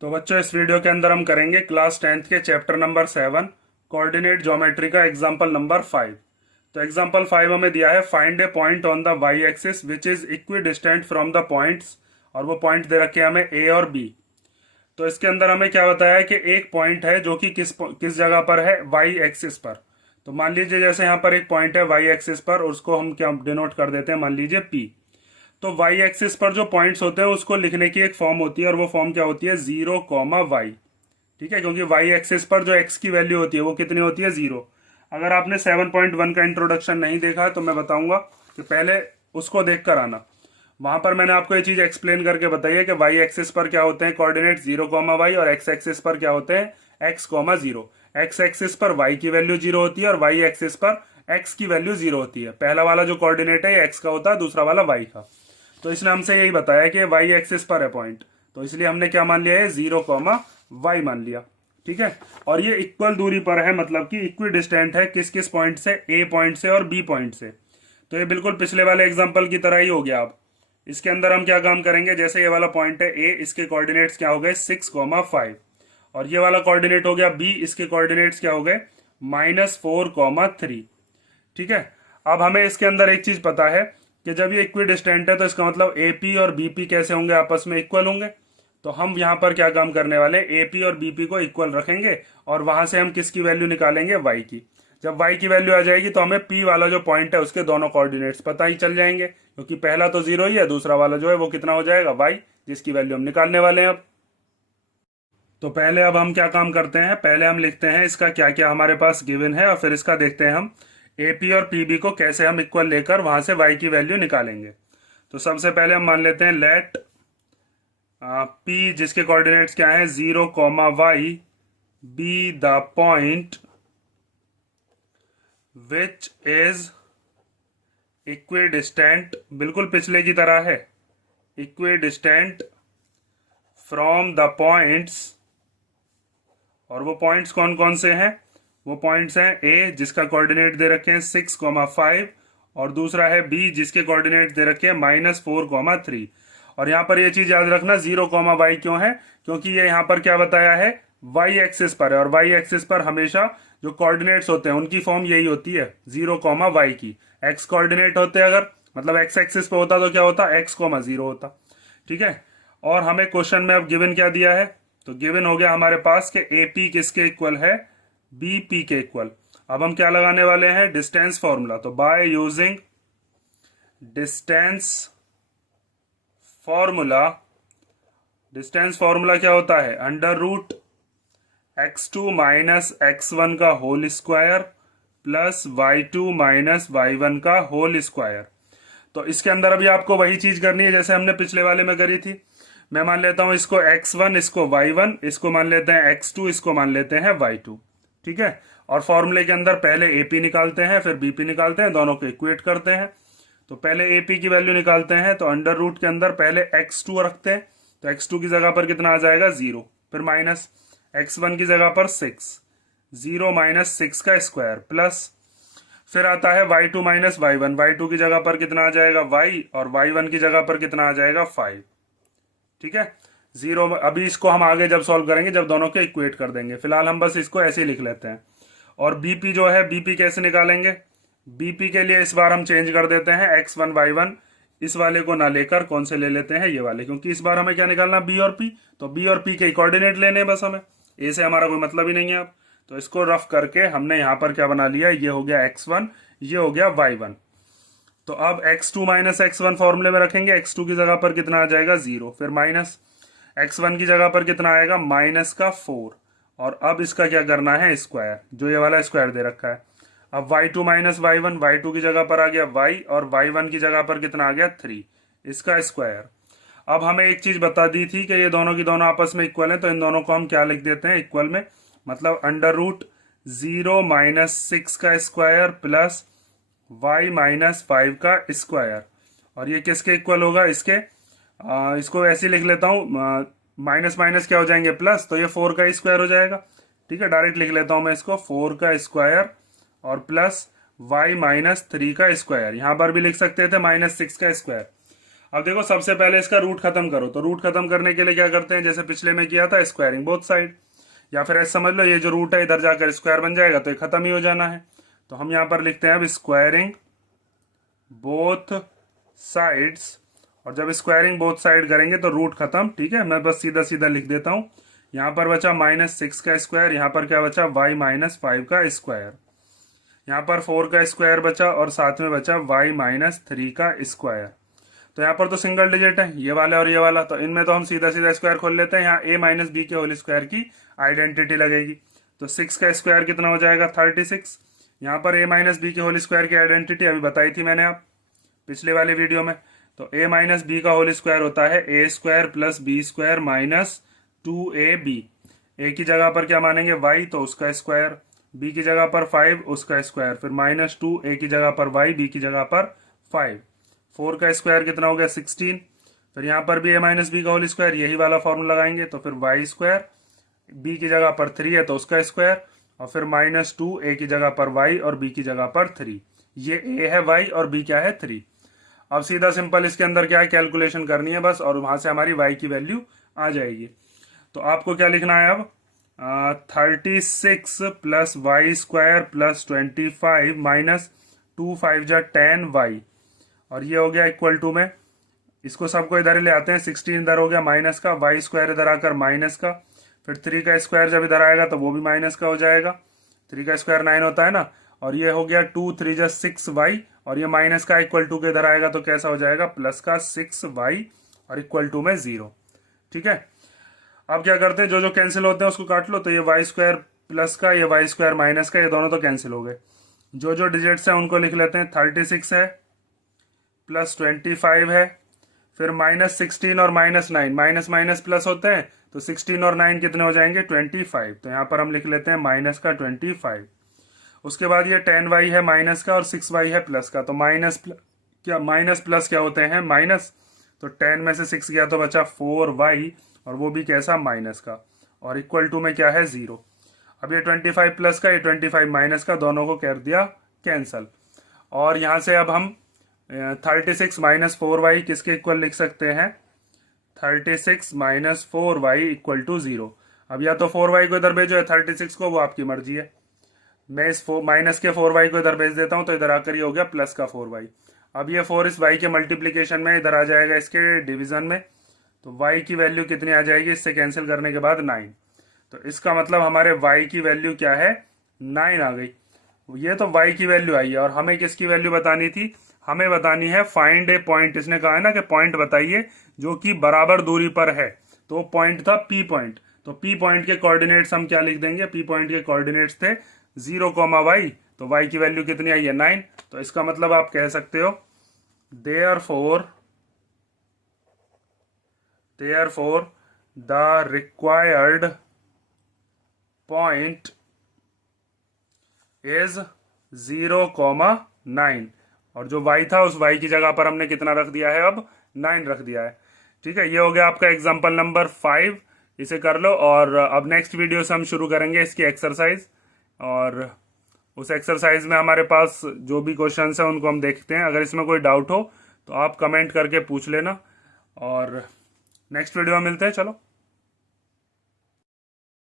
तो बच्चों इस वीडियो के अंदर हम करेंगे क्लास 10th के चैप्टर नंबर 7 कोऑर्डिनेट ज्योमेट्री का एग्जांपल नंबर 5। तो एग्जांपल 5 हमें दिया है find a point on the y axis which is equidistant from the points, और वो पॉइंट दे रखे हैं हमें ए और बी। तो इसके अंदर हमें क्या बताया है कि एक पॉइंट है जो कि किस जगह पर है, वाई एक्सिस पर। तो मान लीजिए जैसे यहाँ पर एक पॉइंट है वाई एक्सिस पर, उसको हम क्या डिनोट कर देते हैं, मान लीजिए पी। तो वाई एक्सिस पर जो पॉइंट्स होते हैं उसको लिखने की एक फॉर्म होती है, और वो फॉर्म क्या होती है, 0, वाई। ठीक है, क्योंकि वाई एक्सिस पर जो एक्स की वैल्यू होती है वो कितनी होती है, 0। अगर आपने 7.1 का इंट्रोडक्शन नहीं देखा है तो मैं बताऊंगा कि पहले उसको देख कर आना। वहां पर मैंने आपको ये चीज एक्सप्लेन करके बताई है कि वाई एक्सिस पर क्या होते हैं कोऑर्डिनेट 0, वाई, और एक्स एक्सिस पर क्या होते हैं x, 0। एक्स एक्सिस पर वाई की वैल्यू 0 होती है और वाई एक्सिस पर एक्स की वैल्यू 0 होती है। पहला वाला जो कोऑर्डिनेट है एक्स का होता है, दूसरा वाला वाई का। तो इसने हमसे यही बताया कि वाई एक्सिस पर है पॉइंट, तो इसलिए हमने क्या मान लिया है, 0, वाई मान लिया। ठीक है, और ये इक्वल दूरी पर है, मतलब कि इक्वी डिस्टेंट है किस किस पॉइंट से, ए पॉइंट से और बी पॉइंट से। तो ये बिल्कुल पिछले वाले एग्जांपल की तरह ही हो गया। अब इसके अंदर हम क्या काम करेंगे, जैसे ये वाला पॉइंट है ए, इसके कोऑर्डिनेट्स क्या हो गए, 6, 5, और ये वाला कोऑर्डिनेट हो गया बी, इसके कोऑर्डिनेट्स क्या हो गए, -4, 3। ठीक है, अब हमें इसके अंदर एक चीज पता है कि जब ये इक्वी डिस्टेंट है तो इसका मतलब एपी और बीपी कैसे होंगे, आपस में इक्वल होंगे। तो हम यहाँ पर क्या काम करने वाले हैं, एपी और बीपी को इक्वल रखेंगे और वहां से हम किसकी वैल्यू निकालेंगे, वाई की। जब वाई की वैल्यू आ जाएगी तो हमें पी वाला जो पॉइंट है उसके दोनों कोऑर्डिनेट्स पता ही चल जाएंगे, क्योंकि पहला तो 0 ही है, दूसरा वाला जो है वो कितना हो जाएगा, वाई, जिसकी वैल्यू हम निकालने वाले हैं अब। तो पहले अब हम क्या काम करते हैं, पहले हम लिखते हैं इसका क्या क्या हमारे पास गिवन है, और फिर इसका देखते हैं हम एपी और पीबी को कैसे हम इक्वल लेकर वहां से वाई की वैल्यू निकालेंगे। तो सबसे पहले हम मान लेते हैं लेट पी, जिसके कोऑर्डिनेट्स क्या हैं, 0, y, be the point which is equidistant, बिल्कुल पिछले की तरह है, equidistant from the points. और वो पॉइंट्स कौन कौन से हैं, वो पॉइंट्स हैं ए, जिसका कोऑर्डिनेट दे रखे हैं 6, 5, और दूसरा है बी, जिसके कोऑर्डिनेट दे रखे हैं -4, 3। और यहाँ पर ये चीज याद रखना 0, वाई क्यों है, क्योंकि ये यहाँ पर क्या बताया है, वाई एक्सिस पर है, और वाई एक्सिस पर हमेशा जो कोऑर्डिनेट्स होते हैं उनकी फॉर्म यही होती है, 0, वाई की। एक्स कोऑर्डिनेट होते अगर, मतलब एक्स एक्सिस पे होता तो क्या होता, x, 0 होता। ठीक है, और हमें क्वेश्चन में अब गिवन क्या दिया है, तो गिवन हो गया हमारे पास कि एपी किसके इक्वल है, बीपी के इक्वल। अब हम क्या लगाने वाले हैं, डिस्टेंस फॉर्मूला। तो by using distance formula, distance formula क्या होता है, √x2 माइनस x1 का whole square plus y2 minus y1 का होल स्क्वायर। तो इसके अंदर अभी आपको वही चीज करनी है जैसे हमने पिछले वाले में करी थी। मैं मान लेता हूं इसको x1, इसको y1, इसको मान लेते हैं x2, इसको मान लेते हैं y2। ठीक है, और फॉर्मूले के अंदर पहले एपी निकालते हैं, फिर बीपी निकालते हैं, दोनों को इक्वेट करते हैं। तो पहले एपी की वैल्यू निकालते हैं, तो अंडर रूट के अंदर पहले x2 रखते हैं, तो x2 की जगह पर कितना आ जाएगा, 0, फिर माइनस x1 की जगह पर 6, 0 माइनस 6 का स्क्वायर, प्लस फिर आता है y2 माइनस y1, y2 की जगह पर कितना आ जाएगा y, और y1 की जगह पर कितना आ जाएगा 5। ठीक है, 0, अभी इसको हम आगे जब सॉल्व करेंगे जब दोनों के इक्वेट कर देंगे, फिलहाल हम बस इसको ऐसे ही लिख लेते हैं। और बीपी जो है, बीपी कैसे निकालेंगे, बीपी के लिए इस बार हम चेंज कर देते हैं x1, y1, इस वाले को ना लेकर कौन से ले लेते हैं, ये वाले, क्योंकि इस बार हमें क्या निकालना, बी और पी। तो बी और पी के कोऑर्डिनेट लेने बस हमें, ए से हमारा कोई मतलब ही नहीं है अब। तो इसको रफ करके हमने यहाँ पर क्या बना लिया, ये हो गया x1, ये हो गया y1। तो अब x2 माइनस x1 फॉर्मूले में रखेंगे, x2 की जगह पर कितना आ जाएगा, 0, फिर माइनस x1 की जगह पर कितना आएगा, -4, और अब इसका क्या करना है, स्क्वायर, जो ये वाला स्क्वायर दे रखा है। अब y2 माइनस y1, y2 की जगह पर आ गया y, और y1 की जगह पर कितना आ गया, 3, इसका स्क्वायर। अब हमें एक चीज बता दी थी कि ये दोनों की दोनों आपस में इक्वल है, तो इन दोनों को हम क्या लिख देते हैं इक्वल में, मतलब √0 माइनस 6 का स्क्वायर प्लस y माइनस 5 का स्क्वायर। और ये किसके इक्वल होगा, इसके इसको ऐसे लिख लेता हूँ, माइनस माइनस क्या हो जाएंगे, प्लस, तो ये 4 का स्क्वायर हो जाएगा। ठीक है, डायरेक्ट लिख लेता हूं मैं इसको, 4 का स्क्वायर और प्लस y माइनस 3 का स्क्वायर, यहां पर भी लिख सकते थे -6 का स्क्वायर। अब देखो सबसे पहले इसका रूट खत्म करो, तो रूट खत्म करने के लिए क्या करते हैं, जैसे पिछले में किया था, स्क्वायरिंग बोथ साइड, या फिर ऐसे समझ लो ये जो रूट है इधर जाकर स्क्वायर बन जाएगा, तो ये खत्म ही हो जाना है। तो हम यहाँ पर लिखते हैं अब स्क्वायरिंग बोथ साइड्स, और जब स्क्वायरिंग बोथ साइड करेंगे तो रूट खत्म। ठीक है, मैं बस सीधा सीधा लिख देता हूँ। यहाँ पर बचा -6 का स्क्वायर, यहाँ पर क्या बचा y - 5 का स्क्वायर, यहाँ पर 4 का स्क्वायर बचा, और साथ में बचा y - 3 का स्क्वायर। तो यहाँ पर तो सिंगल डिजिट है ये वाला और ये वाला, तो इनमें तो हम सीधा सीधा स्क्वायर खोल लेते हैं। यहाँ a - b के होल स्क्वायर की आइडेंटिटी लगेगी, तो 6 का स्क्वायर कितना हो जाएगा 36। यहाँ पर a - b के होल स्क्वायर की आइडेंटिटी अभी बताई थी मैंने आप पिछले वाली वीडियो में। तो a - b का होल स्क्वायर होता है a² + b² - 2ab। a की जगह पर क्या मानेंगे y, तो उसका स्क्वायर, b की जगह पर 5 उसका स्क्वायर, फिर -2 a की जगह पर y, b की जगह पर 5। 4 का स्क्वायर कितना हो गया 16। फिर यहाँ पर भी a - b का होल स्क्वायर, यही वाला फॉर्मूला लगाएंगे, तो फिर y², b की जगह पर 3 है तो उसका स्क्वायर, और फिर -2 a की जगह पर y और b की जगह पर 3। ये a है y और b क्या है 3। अब सीधा सिंपल इसके अंदर क्या है, कैलकुलेशन करनी है बस, और वहां से हमारी y की वैल्यू आ जाएगी। तो आपको क्या लिखना है अब, 36 + y² + 25 - 2 5 जा 10y, और ये हो गया इक्वल टू में, इसको सबको इधर ही ले आते हैं, 16 इधर हो गया माइनस का, y² इधर आकर माइनस का, फिर 3 का स्क्वायर जब इधर आएगा तो वो भी माइनस का हो जाएगा, 3 का स्क्वायर 9 होता है ना, और ये हो गया 2 3 जा 6y, और ये माइनस का इक्वल टू के इधर आएगा तो कैसा हो जाएगा प्लस का 6y, और इक्वल टू में 0। ठीक है, अब क्या करते हैं, जो जो कैंसिल होते हैं उसको काट लो, तो ये y² प्लस का, ये y² माइनस का, ये दोनों तो कैंसिल हो गए। जो जो डिजिट्स हैं उनको लिख लेते हैं, 36 है प्लस 25 है, फिर -16 और -9, माइनस माइनस प्लस होते हैं, तो 16 और 9 कितने हो जाएंगे 25। तो यहाँ पर हम लिख लेते हैं माइनस का 25। उसके बाद ये 10y है माइनस का, और 6y है प्लस का, तो माइनस प्लस क्या होते हैं माइनस, तो 10 में से 6 गया तो बचा 4y, और वो भी कैसा माइनस का, और इक्वल टू में क्या है 0। अब ये 25 प्लस का, ये 25 माइनस का, दोनों को कर दिया कैंसल। और यहाँ से अब हम 36 - 4y किसके इक्वल लिख सकते हैं, 36 - 4y इक्वल टू 0। अब या तो 4y को इधर भेजो या 36 को, वो आपकी मर्जी है। मैं इस माइनस के 4y को इधर भेज देता हूँ, तो इधर आकर ये हो गया प्लस का 4y। अब ये 4 इस y के मल्टीप्लीकेशन में इधर आ जाएगा इसके डिवीजन में, तो y की वैल्यू कितनी आ जाएगी इससे कैंसिल करने के बाद 9। तो इसका मतलब हमारे y की वैल्यू क्या है 9 आ गई। ये तो y की वैल्यू आई है, और हमें किसकी वैल्यू बतानी थी, हमें बतानी है फाइंड ए पॉइंट। इसने कहा है ना कि पॉइंट बताइए जो कि बराबर दूरी पर है, तो पॉइंट था P पॉइंट। तो P पॉइंट के कोऑर्डिनेट्स हम क्या लिख देंगे, P पॉइंट के कोऑर्डिनेट्स थे 0, y, तो y की वैल्यू कितनी आई है 9। तो इसका मतलब आप कह सकते हो therefore the required point is 0, 9, और जो y था उस y की जगह पर हमने कितना रख दिया है अब 9 रख दिया है। ठीक है, ये हो गया आपका एग्जाम्पल नंबर 5, इसे कर लो। और अब नेक्स्ट वीडियो से हम शुरू करेंगे इसकी एक्सरसाइज, और उस एक्सरसाइज में हमारे पास जो भी क्वेश्चंस हैं उनको हम देखते हैं। अगर इसमें कोई डाउट हो तो आप कमेंट करके पूछ लेना, और नेक्स्ट वीडियो में मिलते हैं। चलो।